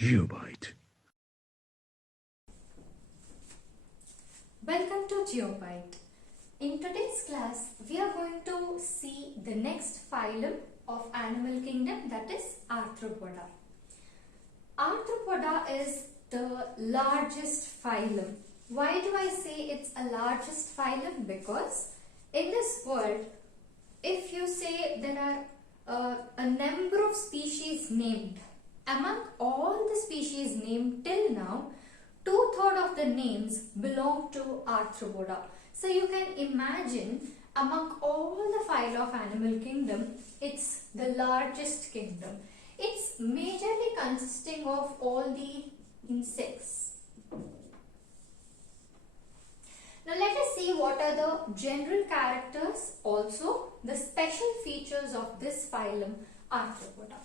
GeoByte. Welcome to GeoByte. In today's class, we are going to see the next phylum of animal kingdom, that is Arthropoda. Arthropoda is the largest phylum. Why do I say it's a largest phylum? Because in this world, if you say there are a number of species named, among all the species named till now, 2/3 of the names belong to Arthropoda. So you can imagine among all the phyla of animal kingdom, it's the largest kingdom. It's majorly consisting of all the insects. Now let us see what are the general characters, also the special features of this phylum Arthropoda.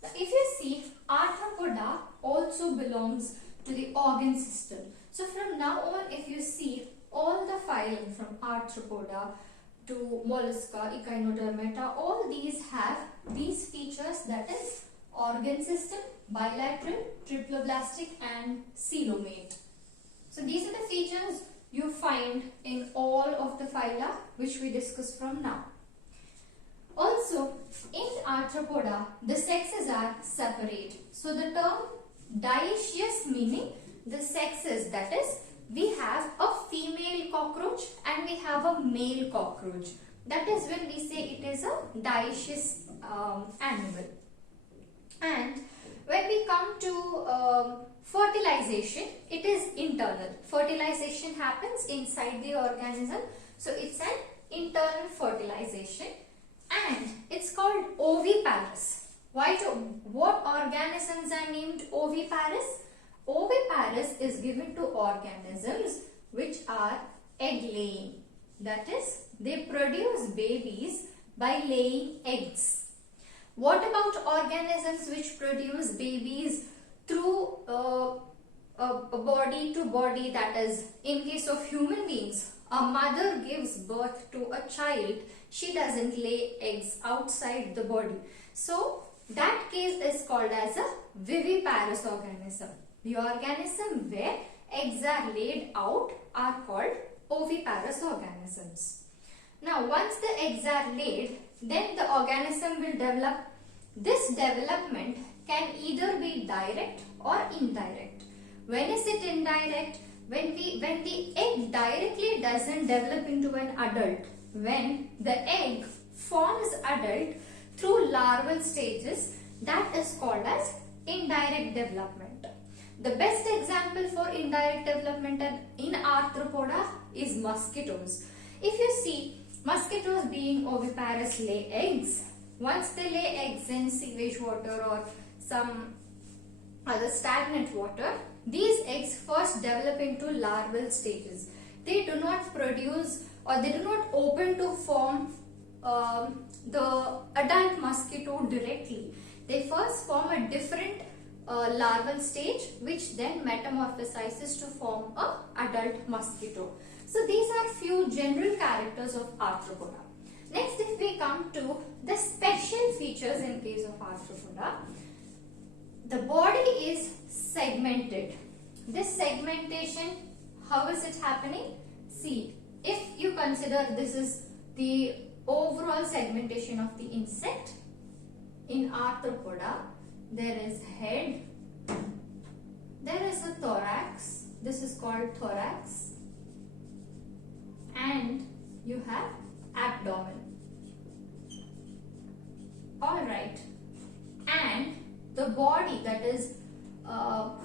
Now if you see, Arthropoda also belongs to the organ system. So from now on, if you see all the phylum from Arthropoda to Mollusca, Echinodermata, all these have these features, that is organ system, bilateral, triploblastic and coelomate. So these are the features you find in all of the phyla which we discuss from now. Also, in Arthropoda, the sexes are separate. So the term dioecious meaning the sexes, that is, we have a female cockroach and we have a male cockroach. That is when we say it is a dioecious animal. And when we come to fertilization, it is internal. Fertilization happens inside the organism. So it's an internal fertilization and it's called oviparous. What organisms are named oviparous? Oviparous is given to organisms which are egg laying. That is, they produce babies by laying eggs. What about organisms which produce babies through a body to body? That is, in case of human beings, a mother gives birth to a child, she doesn't lay eggs outside the body. So that case is called as a viviparous organism. The organism where eggs are laid out are called oviparous organisms. Now once the eggs are laid, then the organism will develop. This development can either be direct or indirect. When is it indirect? When the egg directly doesn't develop into an adult. When the egg forms adult through larval stages, that is called as indirect development. The best example for indirect development in Arthropoda is mosquitoes. If you see, mosquitoes being oviparous lay eggs. Once they lay eggs in sewage water or some other stagnant water, these eggs first develop into larval stages. They do not produce or they do not open to form the adult mosquito directly. They first form a different larval stage which then metamorphosizes to form a adult mosquito. So these are few general characters of Arthropoda. Next, if we come to the special features in case of Arthropoda, the body is segmented. This segmentation, how is it happening? See, if you consider this is the overall segmentation of the insect, in Arthropoda, there is head, there is a thorax, this is called thorax, and you have abdomen. Alright, and the body, that is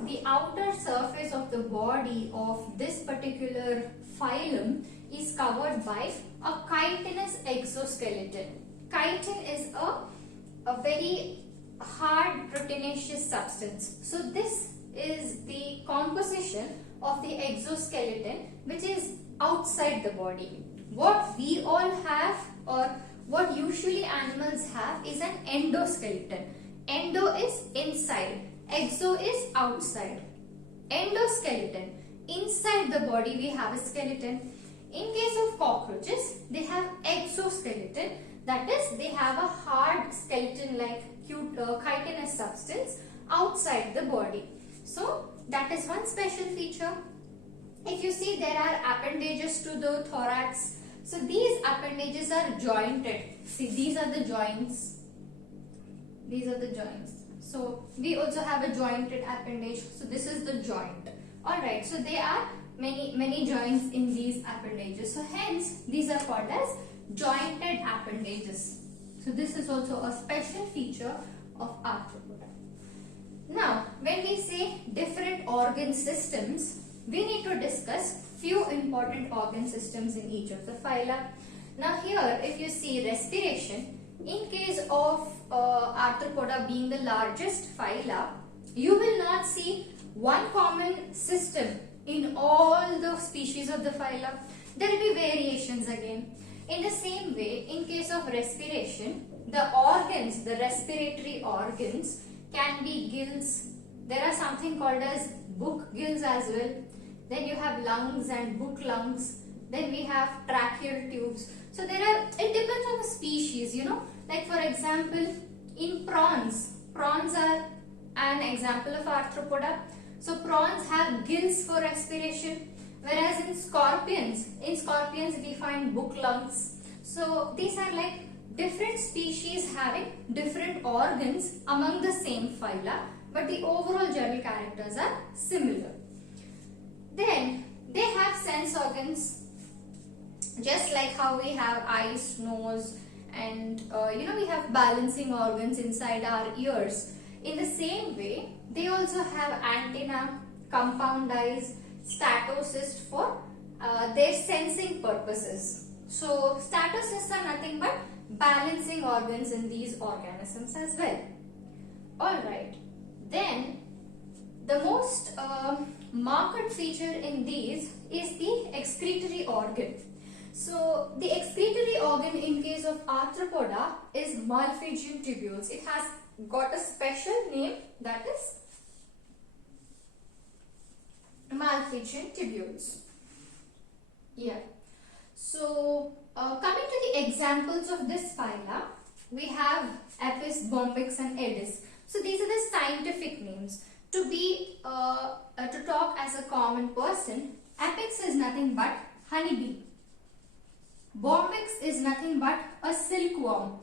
the outer surface of the body of this particular phylum is covered by a chitinous exoskeleton. Chitin is a very hard proteinaceous substance. So this is the composition of the exoskeleton which is outside the body. What we all have, or what usually animals have, is an endoskeleton. Endo is inside, exo is outside. Endoskeleton, inside the body we have a skeleton. In case of cockroaches, they have exoskeleton, that is, they have a hard skeleton like chitinous substance outside the body. So that is one special feature. If you see, there are appendages to the thorax. So these appendages are jointed. See, these are the joints. These are the joints. So we also have a jointed appendage. So this is the joint. Alright, so there are many joints in these appendages. So hence these are called as jointed appendages. So this is also a special feature of arthropoda. Now when we say different organ systems, we need to discuss few important organ systems in each of the phyla. Now here if you see respiration, in case of arthropoda being the largest phyla, you will not see one common system in all the species of the phyla. There will be variations again. In the same way, in case of respiration, the organs, the respiratory organs can be gills. There are something called as book gills as well. Then you have lungs and book lungs. Then we have tracheal tubes. So there are, it depends on the species, you know. Like for example, in prawns are an example of arthropoda. So prawns have gills for respiration, whereas in scorpions we find book lungs. So these are like different species having different organs among the same phyla, but the overall general characters are similar. Then they have sense organs, just like how we have eyes, nose, and we have balancing organs inside our ears. In the same way, they also have antenna, compound eyes, statocyst for their sensing purposes. So statocysts are nothing but balancing organs in these organisms as well. Alright, then the most marked feature in these is the excretory organ. So the excretory organ in case of arthropoda is Malpighian tubules. It has got a special name, that is Malpighian tubules. Yeah. So coming to the examples of this phyla, we have Apis, Bombyx and Aedes. So these are the scientific names. To talk as a common person, Apis is nothing but honeybee. Bombyx is nothing but a silkworm.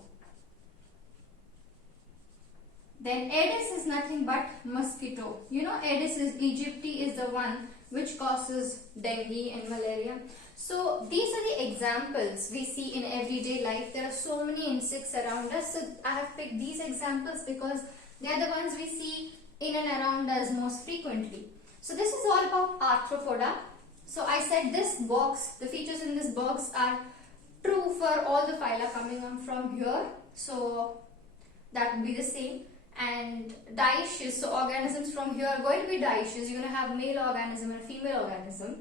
Then Aedes is nothing but mosquito. You know, Aedes aegypti is the one which causes dengue and malaria. So these are the examples we see in everyday life. There are so many insects around us. So I have picked these examples because they are the ones we see in and around us most frequently. So this is all about arthropoda. So I said this box, the features in this box are true for all the phyla coming on from here. So that would be the same. And dioecious, so organisms from here are going to be dioecious. You're going to have male organism and female organism.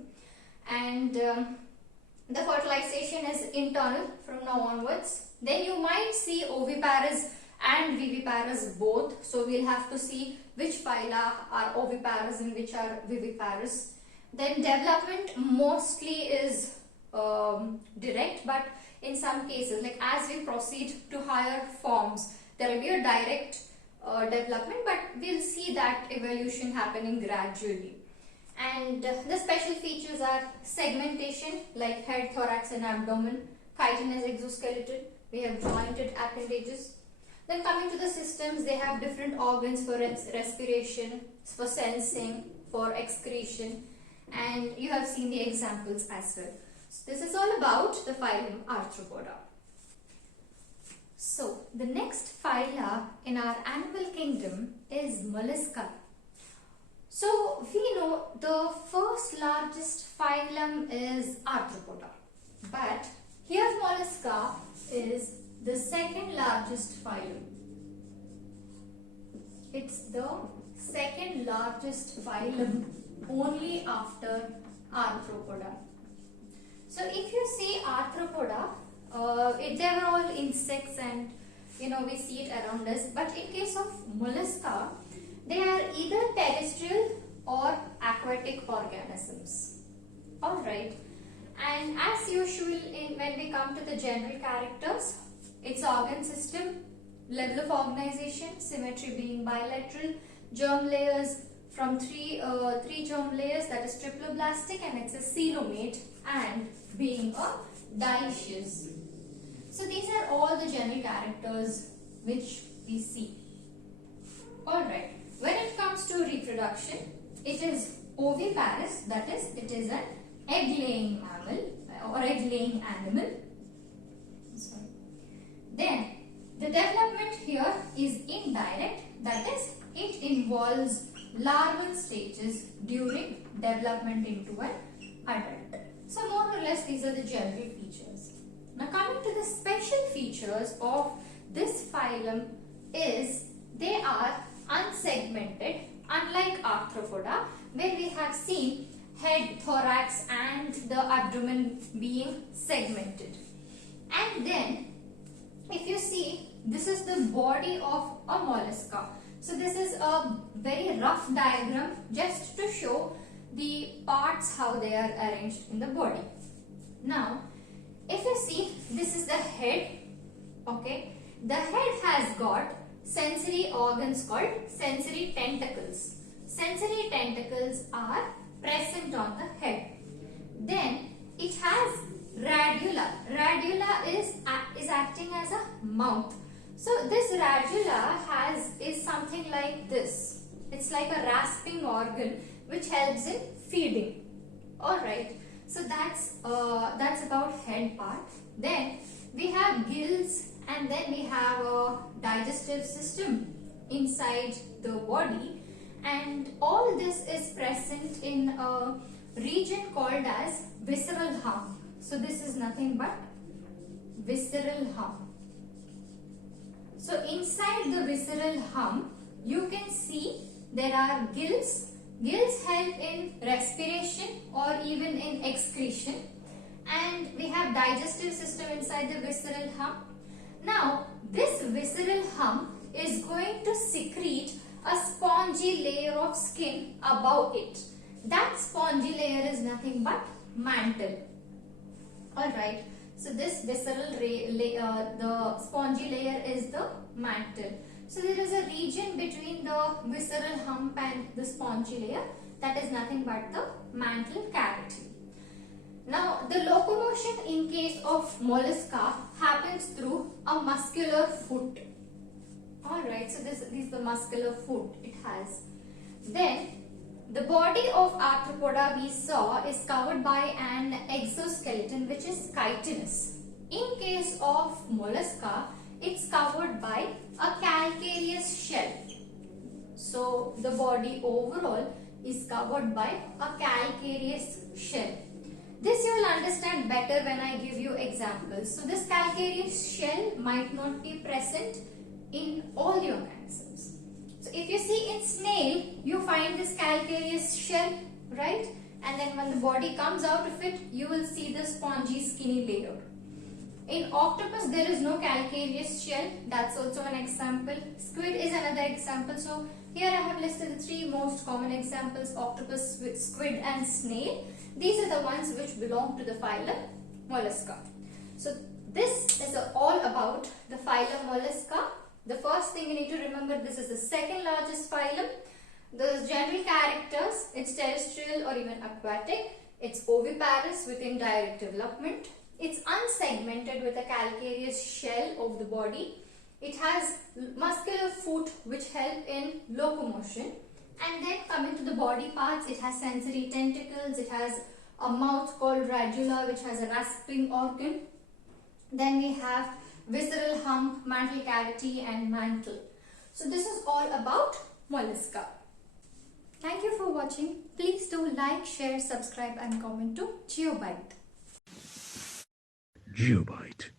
And the fertilization is internal from now onwards. Then you might see oviparous and viviparous both. So we'll have to see which phyla are oviparous and which are viviparous. Then development mostly is direct, but in some cases, like as we proceed to higher forms, there will be a direct development, but we'll see that evolution happening gradually. And the special features are segmentation, like head, thorax and abdomen, chitinous exoskeleton. We have jointed appendages. Then coming to the systems, they have different organs for respiration, for sensing, for excretion, and you have seen the examples as well. So this is all about the phylum Arthropoda. So the next phyla in our animal kingdom is Mollusca. So we know the first largest phylum is Arthropoda, but here Mollusca is the second largest phylum. It's the second largest phylum only after Arthropoda. So if you see Arthropoda, they were all insects and we see it around us, but in case of Mollusca, they are either terrestrial or aquatic organisms. Alright, and as usual when we come to the general characters, its organ system, level of organization, symmetry being bilateral, germ layers from three germ layers, that is triploblastic, and it's a coelomate and being a dioecious. So these are all the general characters which we see. Alright, when it comes to reproduction, it is oviparous, that is, it is an egg-laying mammal or egg-laying animal. Sorry. Then, the development here is indirect, that is, it involves larval stages during development into an adult. So, more or less, these are the general features. Now, coming to the special features of this phylum is they are unsegmented, unlike Arthropoda, where we have seen head, thorax and the abdomen being segmented. And then, if you see, this is the body of a mollusca. So this is a very rough diagram just to show the parts how they are arranged in the body. Now, if you see, this is the head. Okay, the head has got sensory organs called sensory tentacles. Sensory tentacles are present on the head. Then it has radula. Radula is acting as a mouth. So this radula is something like this. It's like a rasping organ which helps in feeding. Alright, so that's about head part. Then we have gills, and then we have a digestive system inside the body, and all this is present in a region called as visceral hump. So this is nothing but visceral hump. So inside the visceral hump, you can see there are gills. Gills help in respiration or even in excretion, and we have digestive system inside the visceral hump. Now, this visceral hump is going to secrete a spongy layer of skin above it. That spongy layer is nothing but mantle. Alright, so this visceral the spongy layer is the mantle. So there is a region between the visceral hump and the spongy layer, that is nothing but the mantle cavity. Now, the locomotion in case of mollusca happens through a muscular foot. Alright, so this is the muscular foot it has. Then, the body of Arthropoda we saw is covered by an exoskeleton which is chitinous. In case of mollusca, it's covered by a calcareous shell. So, the body overall is covered by a calcareous shell. This you will understand better when I give you examples. So this calcareous shell might not be present in all the organisms. So if you see in snail, you find this calcareous shell, right? And then when the body comes out of it, you will see the spongy skinny layer. In octopus, there is no calcareous shell. That's also an example. Squid is another example. So here I have listed the three most common examples: octopus, squid and snail. These are the ones which belong to the phylum Mollusca. So this is all about the phylum Mollusca. The first thing you need to remember, this is the second largest phylum. The general characters, it's terrestrial or even aquatic. It's oviparous with indirect development. It's unsegmented with a calcareous shell of the body. It has muscular foot which help in locomotion. And then coming to the body parts, it has sensory tentacles, it has a mouth called radula which has a rasping organ. Then we have visceral hump, mantle cavity and mantle. So this is all about mollusca. Thank you for watching. Please do like, share, subscribe and comment to GeoBite. GeoBite.